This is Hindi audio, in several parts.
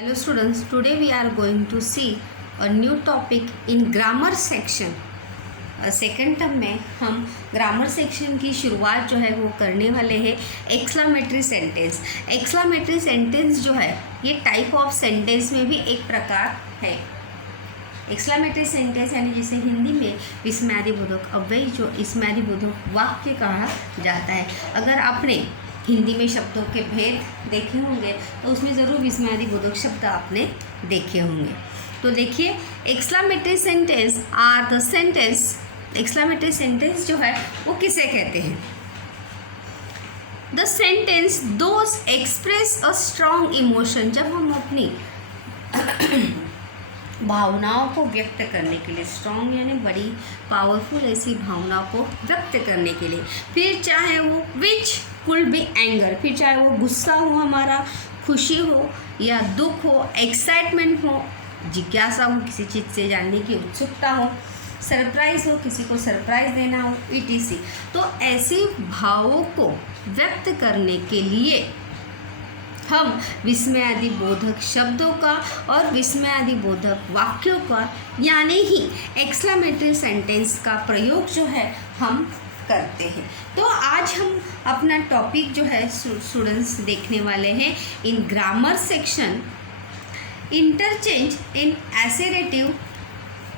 Hello students, today we are going to see a new topic in grammar section. Second term में हम ग्रामर सेक्शन की शुरुआत जो है वो करने वाले हैं एक्सक्लामेटरी सेंटेंस. एक्सक्लामेटरी सेंटेंस जो है ये टाइप ऑफ सेंटेंस में भी एक प्रकार है. एक्सक्लामेटरी सेंटेंस यानी जिसे हिंदी में विस्मयादिबोधक अव्यय जो विस्मयादिबोधक वाक्य कहा जाता है. अगर आपने हिंदी में शब्दों के भेद देखे होंगे तो उसमें ज़रूर विस्मयादिबोधक शब्द आपने देखे होंगे. तो देखिए, exclamatory sentence are the sentence. Exclamatory sentence जो है वो किसे कहते हैं? The sentence those express a strong emotion. जब हम अपनी भावनाओं को व्यक्त करने के लिए, स्ट्रॉन्ग यानी बड़ी पावरफुल ऐसी भावनाओं को व्यक्त करने के लिए, फिर चाहे वो विच कुल बी एंगर, फिर चाहे वो गुस्सा हो हमारा, खुशी हो या दुख हो, एक्साइटमेंट हो, जिज्ञासा हो, किसी चीज़ से जानने की उत्सुकता हो, सरप्राइज हो, किसी को सरप्राइज देना हो, etc. तो ऐसे भावों को व्यक्त करने के लिए हम विस्मयादिबोधक शब्दों का और विस्मयादिबोधक वाक्यों का यानी ही एक्सक्लामेटरी सेंटेंस का प्रयोग जो है हम करते हैं. तो आज हम अपना टॉपिक जो है स्टूडेंट्स देखने वाले हैं in grammar section, interchange in assertive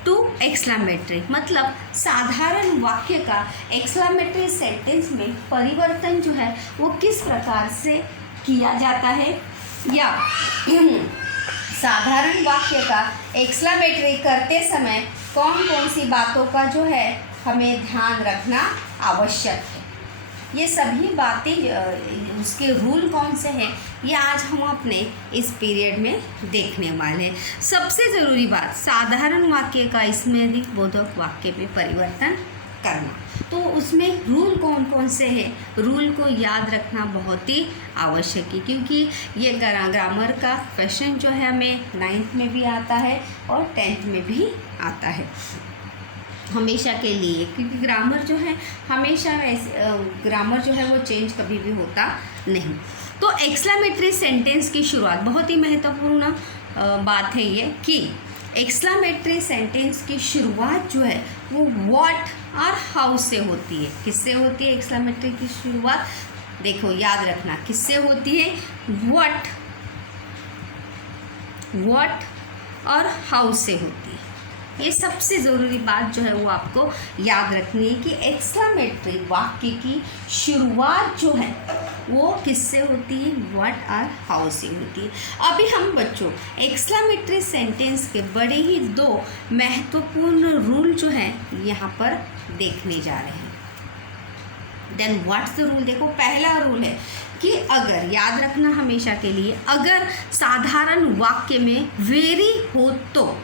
to exclamatory. मतलब साधारण वाक्य का एक्सक्लामेटरी सेंटेंस में परिवर्तन जो है वो किस प्रकार से किया जाता है, या साधारण वाक्य का एक्सक्लामेटरी करते समय कौन कौन सी बातों का जो है हमें ध्यान रखना आवश्यक है. ये सभी बातें, उसके रूल कौन से हैं, ये आज हम अपने इस पीरियड में देखने वाले हैं. सबसे ज़रूरी बात, साधारण वाक्य का विस्मयादिबोधक वाक्य में परिवर्तन करना. तो उसमें रूल कौन कौन से हैं, रूल को याद रखना बहुत ही आवश्यक है, क्योंकि ये ग्रामर का क्वेश्चन जो है हमें 9th में भी आता है और 10th में भी आता है हमेशा के लिए. क्योंकि ग्रामर जो है हमेशा ग्रामर जो है वो चेंज कभी भी होता नहीं. तो एक्सक्लामेटरी सेंटेंस की शुरुआत, बहुत ही महत्वपूर्ण बात है ये कि एक्सक्लामेटरी सेंटेंस की शुरुआत जो है वो व्हाट और हाउ से होती है. किससे होती है एक्सक्लामेटरी की शुरुआत? देखो, याद रखना किससे होती है. व्हाट और हाउ से होती है. ये सबसे ज़रूरी बात जो है वो आपको याद रखनी है कि एक्सक्लामेटरी वाक्य की शुरुआत जो है वो किससे होती है, व्हाट और हाउ से होती है. अभी हम बच्चों एक्सक्लामेटरी सेंटेंस के बड़े ही 2 महत्वपूर्ण रूल जो हैं यहाँ पर देखने जा रहे हैं. Then what's the rule. देखो, पहला रूल है कि अगर, याद रखना हमेशा के लिए, अगर साधारण वाक्य में वेरी हो तो,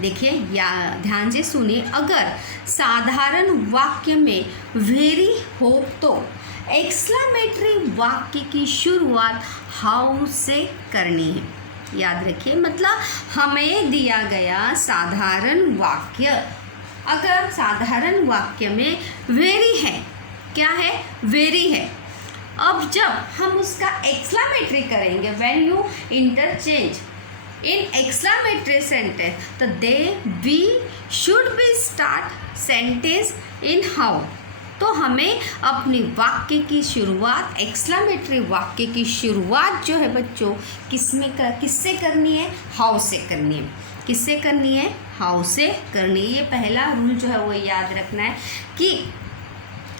देखिए या ध्यान से सुनिए, अगर साधारण वाक्य में वेरी हो तो एक्सक्लामेटरी वाक्य की शुरुआत हाउ से करनी है. याद रखिए, मतलब हमें दिया गया साधारण वाक्य, अगर साधारण वाक्य में वेरी है, क्या है, वेरी है. अब जब हम उसका एक्सक्लामेटरी करेंगे, when you interchange in exclamatory sentence, तो we should be start sentence in how. तो हमें अपनी वाक्य की शुरुआत, एक्सक्लामेटरी वाक्य की शुरुआत जो है बच्चों किससे करनी है, हाउ से करनी है. किससे करनी है, हाउ से करनी है. ये पहला रूल जो है वो याद रखना है कि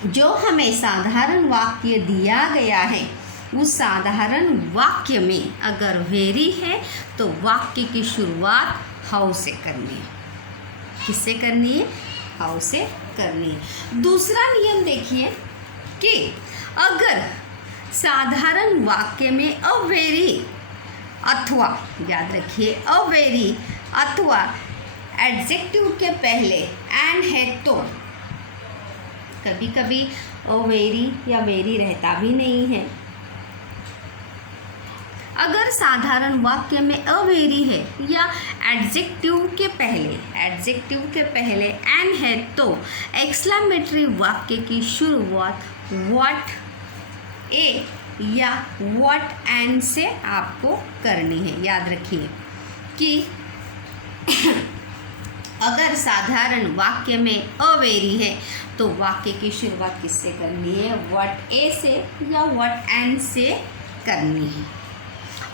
जो हमें साधारण वाक्य दिया गया है उस साधारण वाक्य में अगर वेरी है तो वाक्य की शुरुआत हाउ से करनी है. किससे करनी है, हाउ से करनी है. दूसरा नियम देखिए कि अगर साधारण वाक्य में अवेरी अथवा, याद रखिए, अवेरी अथवा एडजेक्टिव के पहले एंड है तो, कभी कभी अवेरी या वेरी रहता भी नहीं है. अगर साधारण वाक्य में अवेरी है या एडजेक्टिव के पहले एन है तो एक्सक्लामेटरी वाक्य की शुरुआत व्हाट ए या what and से आपको करनी है। याद रखिए कि अगर साधारण वाक्य में अवेरी है तो वाक्य की शुरुआत किससे करनी है? what a से या what and से करनी है।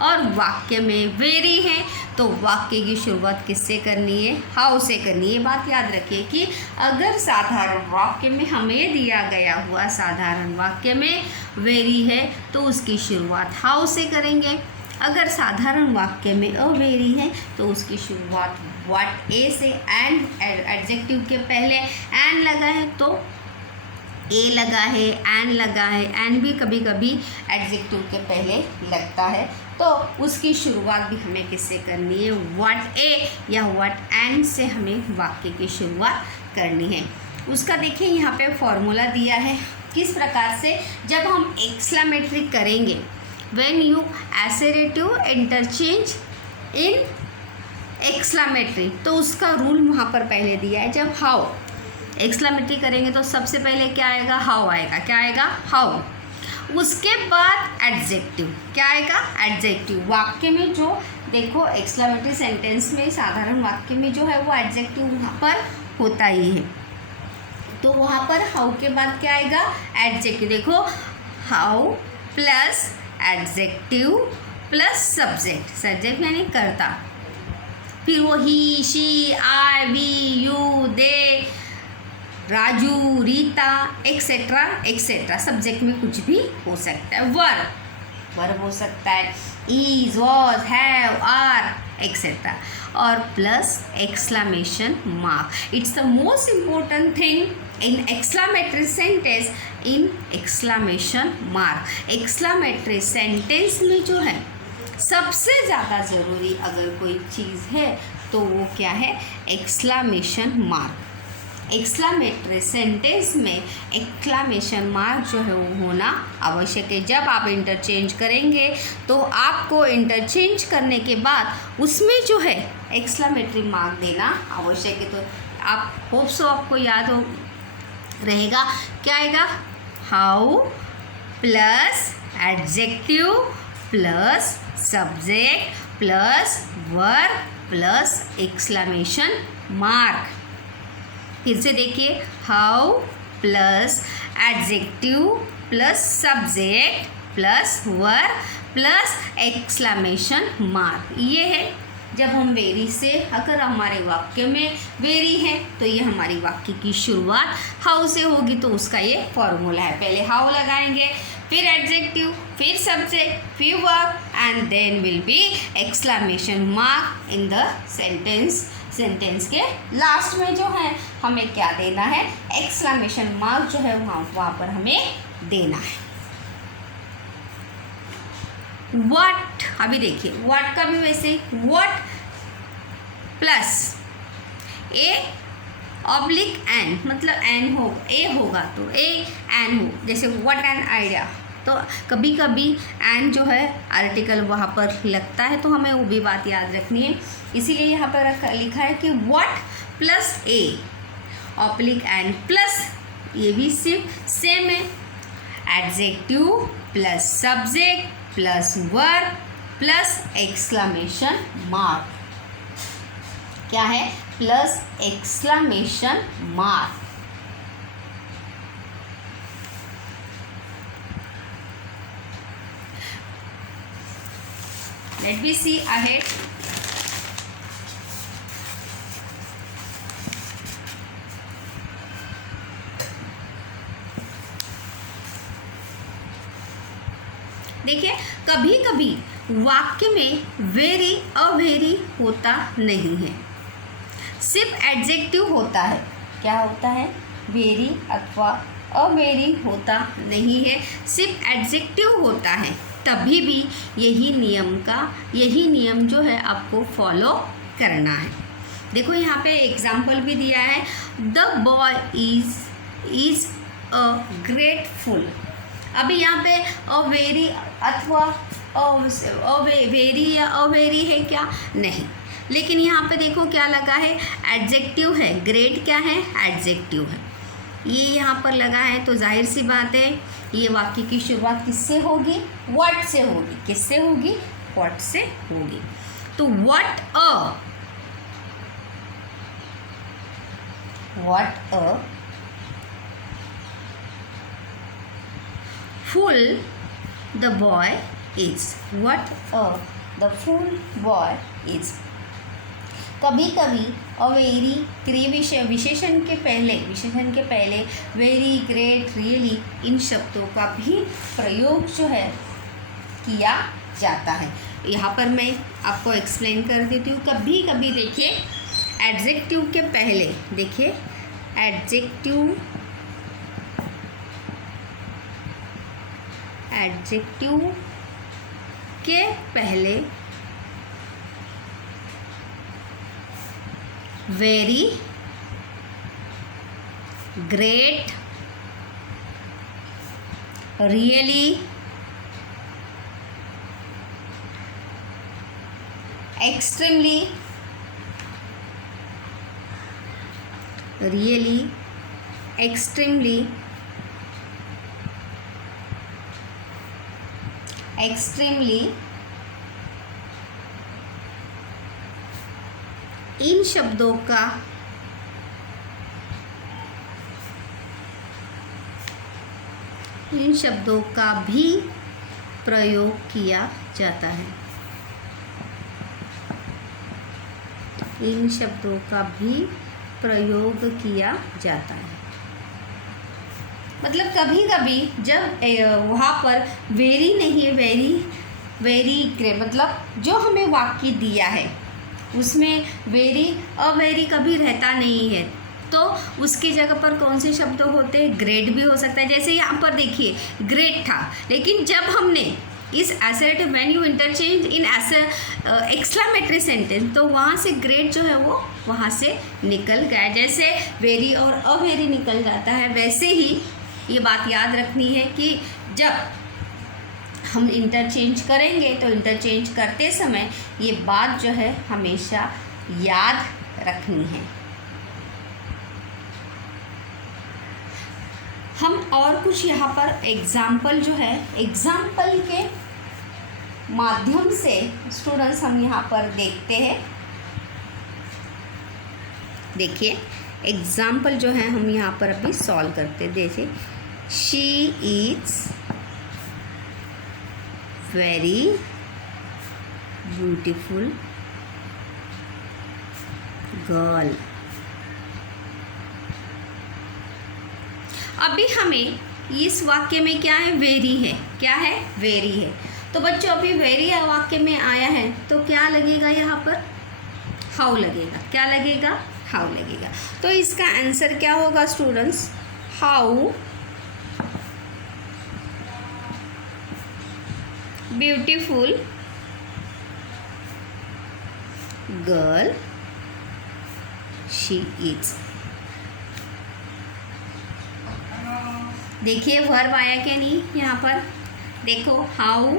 और वाक्य में वेरी है तो वाक्य की शुरुआत किससे करनी है? हाउ से करनी है। बात याद रखिए कि अगर साधारण वाक्य में हमें दिया गया हुआ साधारण वाक्य में वेरी है तो उसकी शुरुआत हाउ से करेंगे। अगर साधारण वाक्य में अवेरी है तो उसकी शुरुआत व्हाट ए से, एंड एडजेक्टिव के पहले एंड लगा है तो ए लगा है, एंड लगा है, एंड भी कभी कभी एडजेक्टिव के पहले लगता है तो उसकी शुरुआत भी हमें किससे करनी है? व्हाट ए या व्हाट एंड से हमें वाक्य की शुरुआत करनी है। उसका देखिए यहाँ पे फॉर्मूला दिया है किस प्रकार से जब हम एक्सक्लेमेटरी करेंगे। When you assertive interchange in exclamatory तो उसका रूल वहाँ पर पहले दिया है। जब हाउ एक्सक्लेमेटरी करेंगे तो सबसे पहले क्या आएगा? हाउ आएगा। क्या आएगा? हाउ। उसके बाद एडजेक्टिव। क्या आएगा? एडजेक्टिव। वाक्य में जो देखो एक्सक्लेमेटरी सेंटेंस में साधारण वाक्य में जो है वो एडजेक्टिव वहाँ पर होता ही है तो वहाँ पर हाउ के बाद क्या आएगा? एडजेक्टिव। देखो how plus adjective plus subject. Subject यानी कर्ता, फिर वो he, she, I, we, you, they, Raju, Rita etcetera etcetera. Subject में कुछ भी हो सकता है। वर्ब हो सकता है, is, was, have, are etcetera. और plus exclamation mark. It's the most important thing in exclamatory sentence in exclamation mark. Exclamatory sentence में जो है सबसे ज़्यादा ज़रूरी अगर कोई चीज़ है तो वो क्या है? Exclamation mark. एक्सक्लेमेटरी सेंटेंस में एक्सक्लेमेशन मार्क जो है वो होना आवश्यक है। जब आप इंटरचेंज करेंगे तो आपको इंटरचेंज करने के बाद उसमें जो है एक्सक्लेमेटरी मार्क देना आवश्यक है। तो आप होप सो आपको याद हो रहेगा क्या आएगा? How plus adjective plus subject plus verb plus exclamation mark. फिर से देखिए how plus adjective plus subject plus verb plus exclamation mark. ये है जब हम वेरी से, अगर हमारे वाक्य में वेरी है तो ये हमारी वाक्य की शुरुआत हाउ से होगी तो उसका ये फॉर्मूला है। पहले हाउ लगाएंगे, फिर एडजेक्टिव, फिर सब्जेक्ट, फिर verb and then will be exclamation mark in the sentence. Sentence के लास्ट में जो है हमें क्या देना है? एक्सक्लेमेशन मार्क जो है वहाँ पर हमें देना है। व्हाट, अभी देखिए व्हाट का भी वैसे what plus a oblique an, मतलब एन हो, ए होगा तो ए एन हो। जैसे व्हाट एन आइडिया तो कभी कभी एन जो है आर्टिकल वहाँ पर लगता है तो हमें वो भी बात याद रखनी है। इसीलिए यहाँ पर लिखा है कि what plus a oblique an plus, ये भी सिर्फ सेम है, adjective plus subject plus verb plus exclamation mark. क्या है? Plus exclamation mark. Let me see ahead. देखिए कभी कभी वाक्य में वेरी अवेरी होता नहीं है, सिर्फ एडजेक्टिव होता है। क्या होता है? वेरी अथवा अवेरी होता नहीं है, सिर्फ एडजेक्टिव होता है। तभी भी यही नियम जो है आपको फॉलो करना है। देखो यहाँ पे एग्जाम्पल भी दिया है, the boy is a grateful. अभी यहाँ पे अवेरी अथवा वेरी या अवेरी है क्या? नहीं, लेकिन यहाँ पे देखो क्या लगा है? एडजेक्टिव है। ग्रेट क्या है? एडजेक्टिव है। ये यहाँ पर लगा है तो जाहिर सी बात है ये वाक्य की शुरुआत किससे होगी? व्हाट से होगी। किससे होगी? व्हाट से होगी। तो what a fool the boy is. What the fool boy is. कभी कभी अ वेरी क्रिया विशेषण के पहले वेरी, ग्रेट, रियली इन शब्दों का भी प्रयोग जो है किया जाता है। यहाँ पर मैं आपको एक्सप्लेन कर देती हूँ। कभी कभी देखिए एडजेक्टिव के पहले, देखिए एडजेक्टिव के पहले very, great, really, extremely, really, extremely, इन शब्दों का भी प्रयोग किया जाता है। इन शब्दों का भी प्रयोग किया जाता है। मतलब कभी कभी जब वहाँ पर वेरी नहीं है, वेरी ग्रेट, मतलब जो हमें वाक्य दिया है उसमें वेरी, अवेरी कभी रहता नहीं है, तो उसकी जगह पर कौन से शब्द होते हैं? ग्रेट भी हो सकता है। जैसे यहाँ पर देखिए ग्रेट था, लेकिन जब हमने इस assertive when you interchange in exclamatory sentence, तो वहाँ से ग्रेट जो है वो वहाँ से निकल गया। जैसे वेरी और अवेरी निकल जाता है, वैसे ही ये बात याद रखनी है कि जब हम इंटरचेंज करेंगे तो इंटरचेंज करते समय ये बात जो है हमेशा याद रखनी है। हम और कुछ यहाँ पर एग्जाम्पल जो है, एग्जाम्पल के माध्यम से स्टूडेंट्स हम यहाँ पर देखते हैं। देखिए एग्जाम्पल जो है हम यहाँ पर अभी सॉल्व करते हैं। देखिए she is very beautiful girl. अभी हमें इस वाक्य में क्या है? वेरी है। क्या है? वेरी है। तो बच्चों अभी वेरी वाक्य में आया है तो क्या लगेगा यहाँ पर? हाउ लगेगा। क्या लगेगा? हाउ लगेगा। तो इसका आंसर क्या होगा students? How beautiful girl she is. देखिए वर्ब आया क्या नहीं यहाँ पर? देखो how,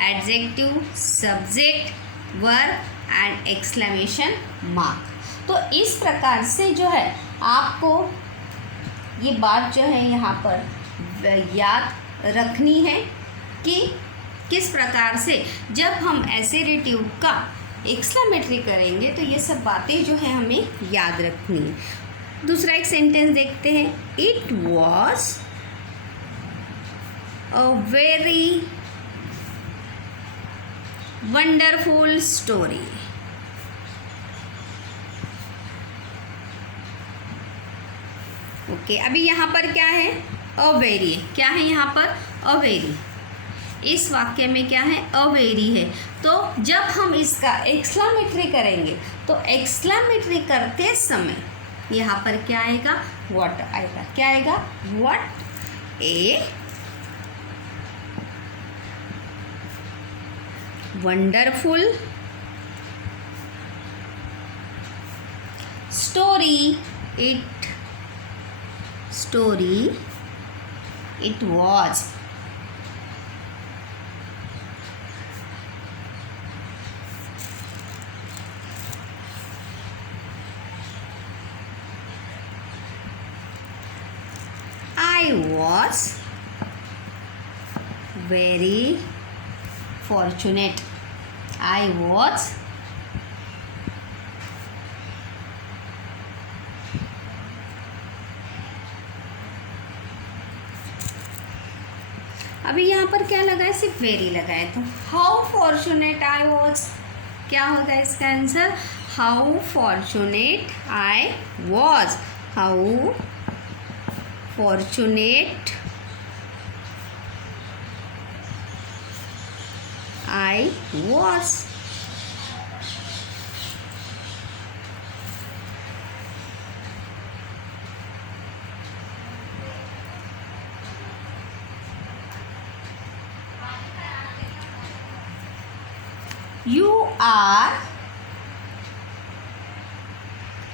adjective, subject, verb and exclamation mark. तो इस प्रकार से जो है आपको ये बात जो है यहाँ पर याद रखनी है कि किस प्रकार से जब हम एसेरेटिव का एक्सक्लेमेटरी करेंगे तो ये सब बातें जो है हमें याद रखनी है। दूसरा एक सेंटेंस देखते हैं। It was a very wonderful story. Okay, अभी यहाँ पर क्या है? A very. क्या है यहाँ पर? A very. इस वाक्य में क्या है? अवेरी है। तो जब हम इसका एक्सक्लेमेटरी करेंगे तो एक्सक्लेमेटरी करते समय यहाँ पर क्या आएगा? व्हाट आएगा। क्या आएगा? What a wonderful story it was. I was very fortunate. I was अभी यहाँ पर क्या लगा है, सिर्फ वेरी लगा है, तो हाउ फॉर्चुनेट आई वॉज, क्या होगा इसका answer, how fortunate I was, how fortunate I was.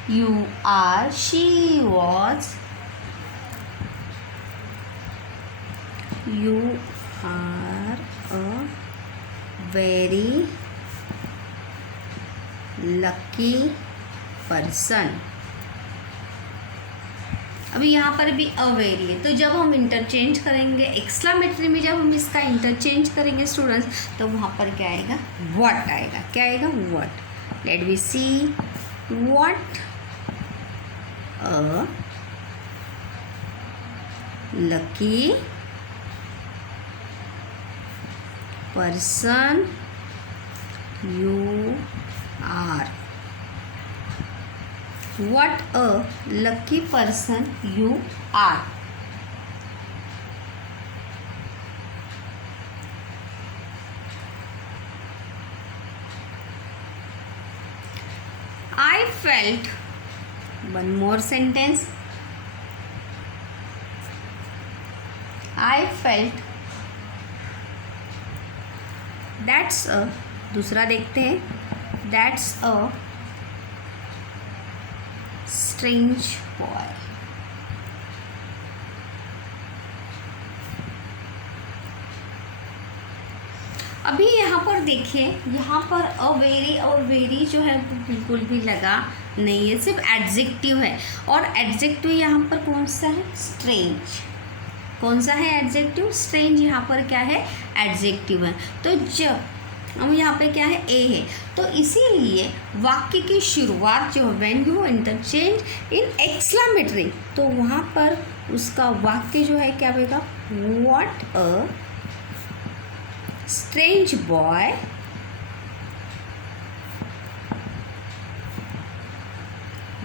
You are, she was, you are a very lucky person. अभी यहाँ पर भी अ वेरी है, तो जब हम इंटरचेंज करेंगे एक्सक्लामेटरी में, जब हम इसका इंटरचेंज करेंगे स्टूडेंट्स, तो वहाँ पर क्या आएगा, व्हाट आएगा. क्या आएगा, what. Let we see, what a lucky person you are. What a lucky person you are. I felt, one more sentence, I felt, that's a, दूसरा देखते हैं, that's a strange boy. अभी यहाँ पर देखिए, यहाँ पर अ वेरी और वेरी जो है वो बिल्कुल भी लगा नहीं है, सिर्फ एडजेक्टिव है. और एडजेक्टिव यहाँ पर कौन सा है, स्ट्रेंज. कौन सा है एडजेक्टिव, स्ट्रेंज. यहाँ पर क्या है, एडजेक्टिव है. तो जब अब यहाँ पे क्या है, ए है, तो इसीलिए वाक्य की शुरुआत जो when you interchange in exclamatory, तो वहाँ पर उसका वाक्य जो है क्या होगा, what a strange boy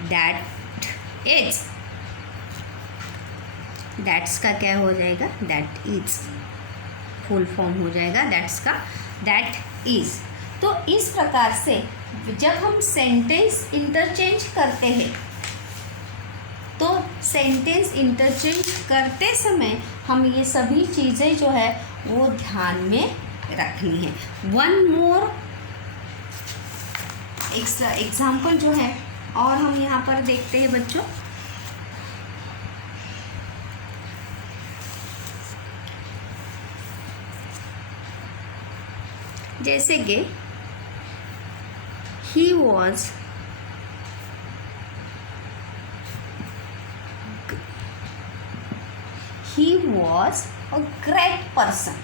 that is. That's का क्या हो जाएगा, दैट इज फुल फॉर्म हो जाएगा दैट्स का, दैट इज. तो इस प्रकार से जब हम सेंटेंस इंटरचेंज करते हैं, तो सेंटेंस इंटरचेंज करते समय हम ये सभी चीज़ें जो है वो ध्यान में रखनी है. वन मोर एग्जाम्पल जो है और हम यहाँ पर देखते हैं बच्चों, जैसे कि he was a great person.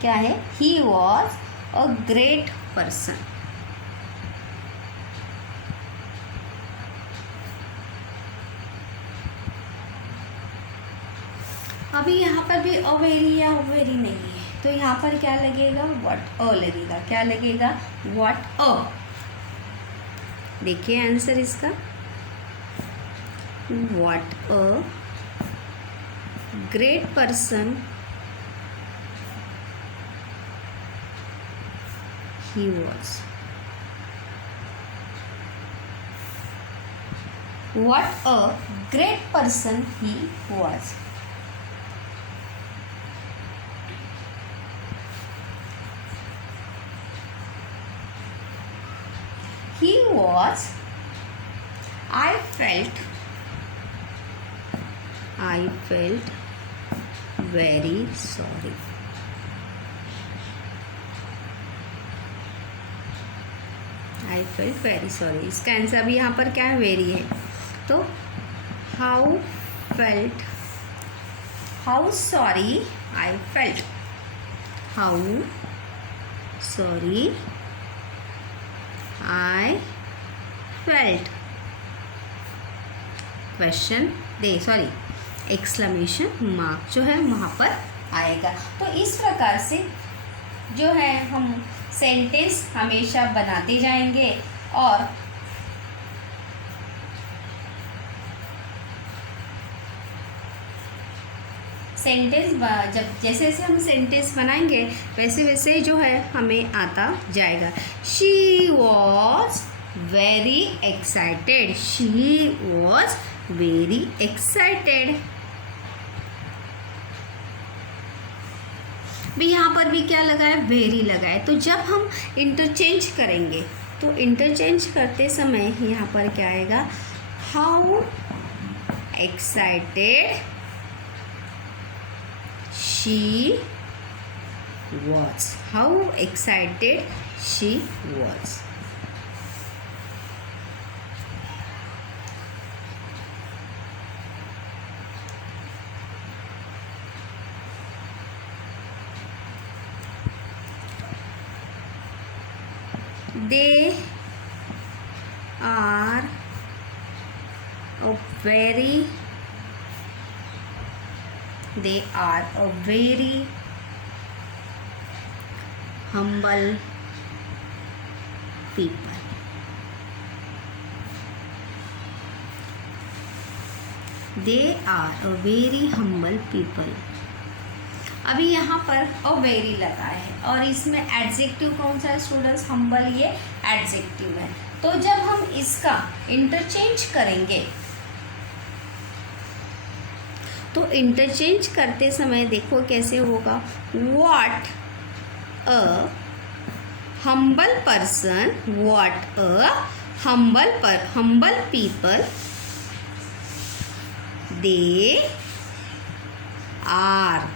क्या है, he was a great person. अभी यहाँ पर भी अ वेरी या वेरी नहीं है, तो यहाँ पर क्या लगेगा, व्हाट अ लगेगा. क्या लगेगा, व्हाट अ. देखिए आंसर इसका, what a great person he was. What a great person he was. He was, I felt very sorry. I felt very sorry. इसका आंसर अभी यहाँ पर क्या है, वेरी है. तो how sorry I felt. How sorry I felt, question they sorry exclamation mark जो है वहाँ पर आएगा। तो इस प्रकार से जो है हम सेंटेंस हमेशा बनाते जाएंगे और सेंटेंस जब जैसे जैसे हम सेंटेंस बनाएंगे वैसे वैसे जो है हमें आता जाएगा। She was very excited, she was very excited. भी यहाँ पर भी क्या लगा है, वेरी लगा है। तो जब हम इंटरचेंज करेंगे तो इंटरचेंज करते समय यहाँ पर क्या आएगा, how excited she was, how excited she was। They are a very humble people। They are a very humble people। अभी यहाँ पर अ वेरी लगा है और इसमें एडजेक्टिव कौन सा है स्टूडेंट्स, हम्बल, ये एडजेक्टिव है। तो जब हम इसका इंटरचेंज करेंगे तो इंटरचेंज करते समय देखो कैसे होगा, what a humble person, what a humble people they are.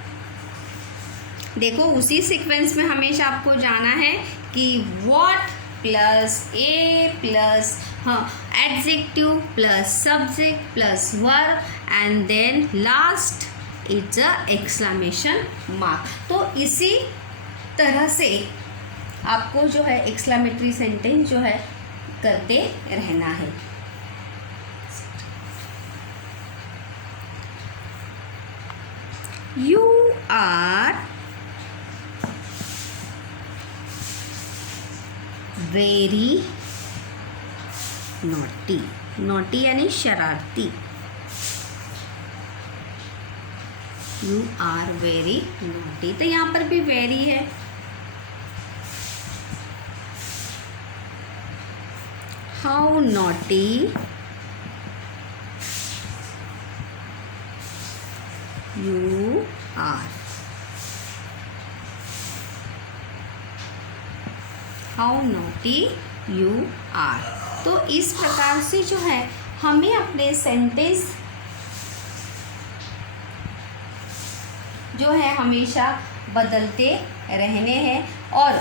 देखो उसी सीक्वेंस में हमेशा आपको जाना है कि what plus a plus adjective plus subject plus verb and then last it's a exclamation mark. तो इसी तरह से आपको जो है एक्सक्लेमेटरी सेंटेंस जो है करते रहना है। You are very naughty, naughty यानी शरारती। यू आर वेरी नॉटी, तो यहाँ पर भी वेरी है। How naughty you are, how naughty you are. तो इस प्रकार से जो है हमें अपने सेंटेंस जो है हमेशा बदलते रहने हैं और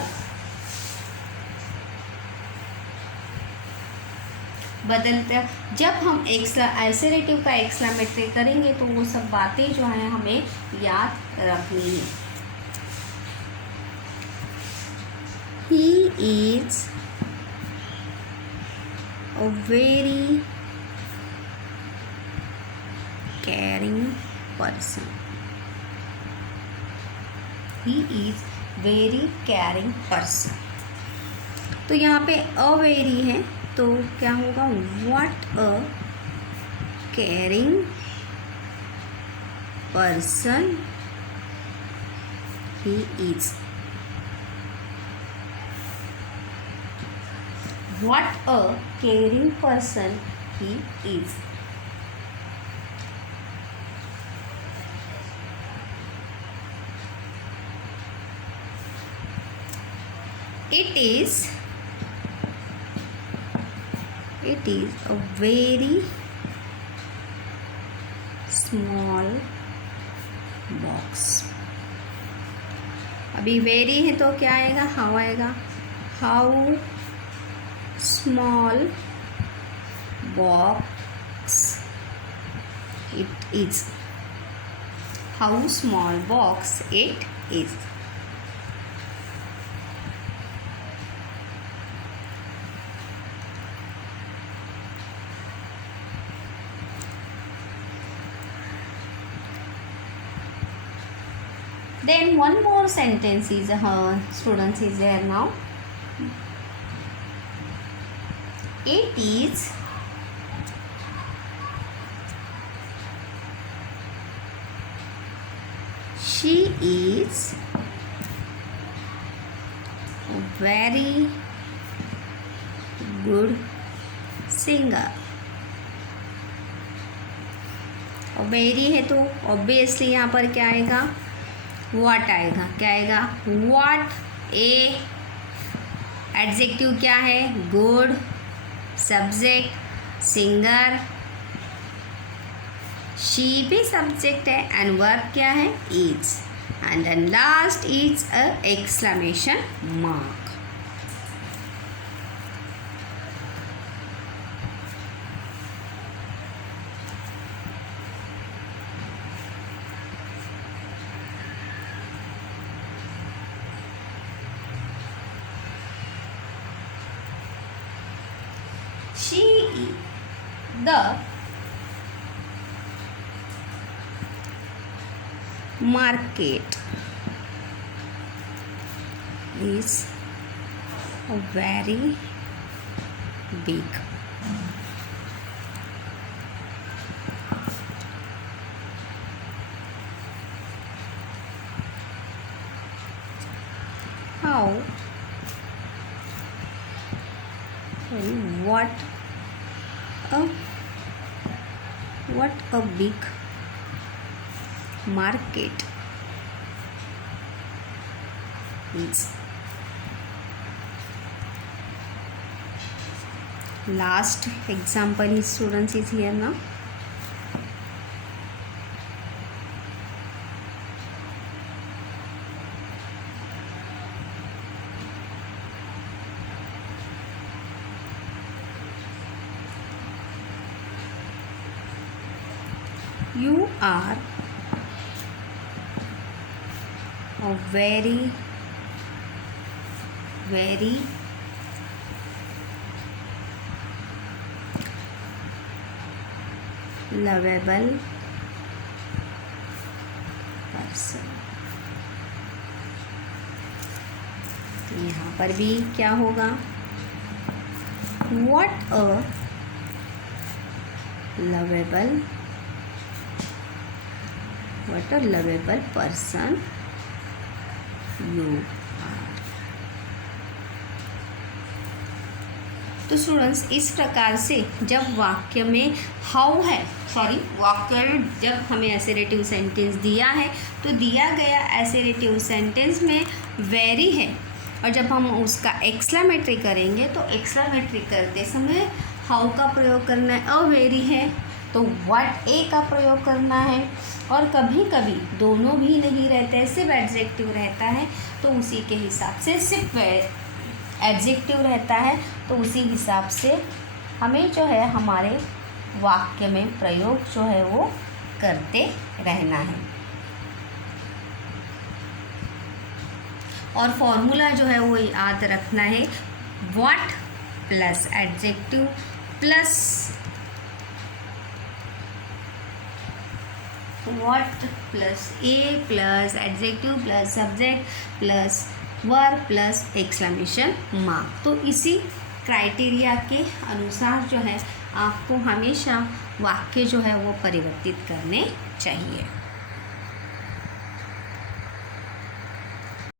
बदलते जब हम एसेरेटिव का एक्सक्लेमेटरी करेंगे तो वो सब बातें जो हैं हमें याद रखनी है। He is a very caring person। He is very caring person। तो यहाँ पे a very है तो क्या होगा, what a caring person he is। What a caring person he is। It is a very small box। अभी very है तो क्या आएगा, how आएगा। How small box it is। How small box it is। Then one more sentence is students is there now. It is she is a very good singer. और वेरी है तो ऑब्वियसली यहाँ पर क्या आएगा, व्हाट आएगा. क्या आएगा, व्हाट. ए एडजेक्टिव क्या है, गुड. Subject singer. शी भी सब्जेक्ट है एंड वर्ब क्या है, is. And then last is a exclamation mark. She the market is very big. How what a big market is. Last example is students is here now. You are a very lovable person. यहाँ पर भी क्या होगा, what a lovable person you are. तो स्टूडेंट्स इस प्रकार से जब वाक्य में हाउ है, वाक्य में जब हमें एसेरेटिव सेंटेंस दिया है तो दिया गया एसेरेटिव सेंटेंस में वेरी है, और जब हम उसका एक्सक्लेमेटरी करेंगे तो एक्सक्लेमेटरी करते समय हाउ का प्रयोग करना है, अ वेरी है तो व्हाट ए का प्रयोग करना है, और कभी कभी दोनों भी नहीं रहते हैं, सिर्फ एडजेक्टिव रहता है तो उसी के हिसाब से, सिर्फ एडजेक्टिव रहता है तो उसी हिसाब से हमें जो है हमारे वाक्य में प्रयोग जो है वो करते रहना है. और फॉर्मूला जो है वो याद रखना है, what plus adjective plus what plus a plus adjective plus subject plus verb plus exclamation mark. तो इसी क्राइटेरिया के अनुसार जो है आपको हमेशा वाक्य जो है वो परिवर्तित करने चाहिए.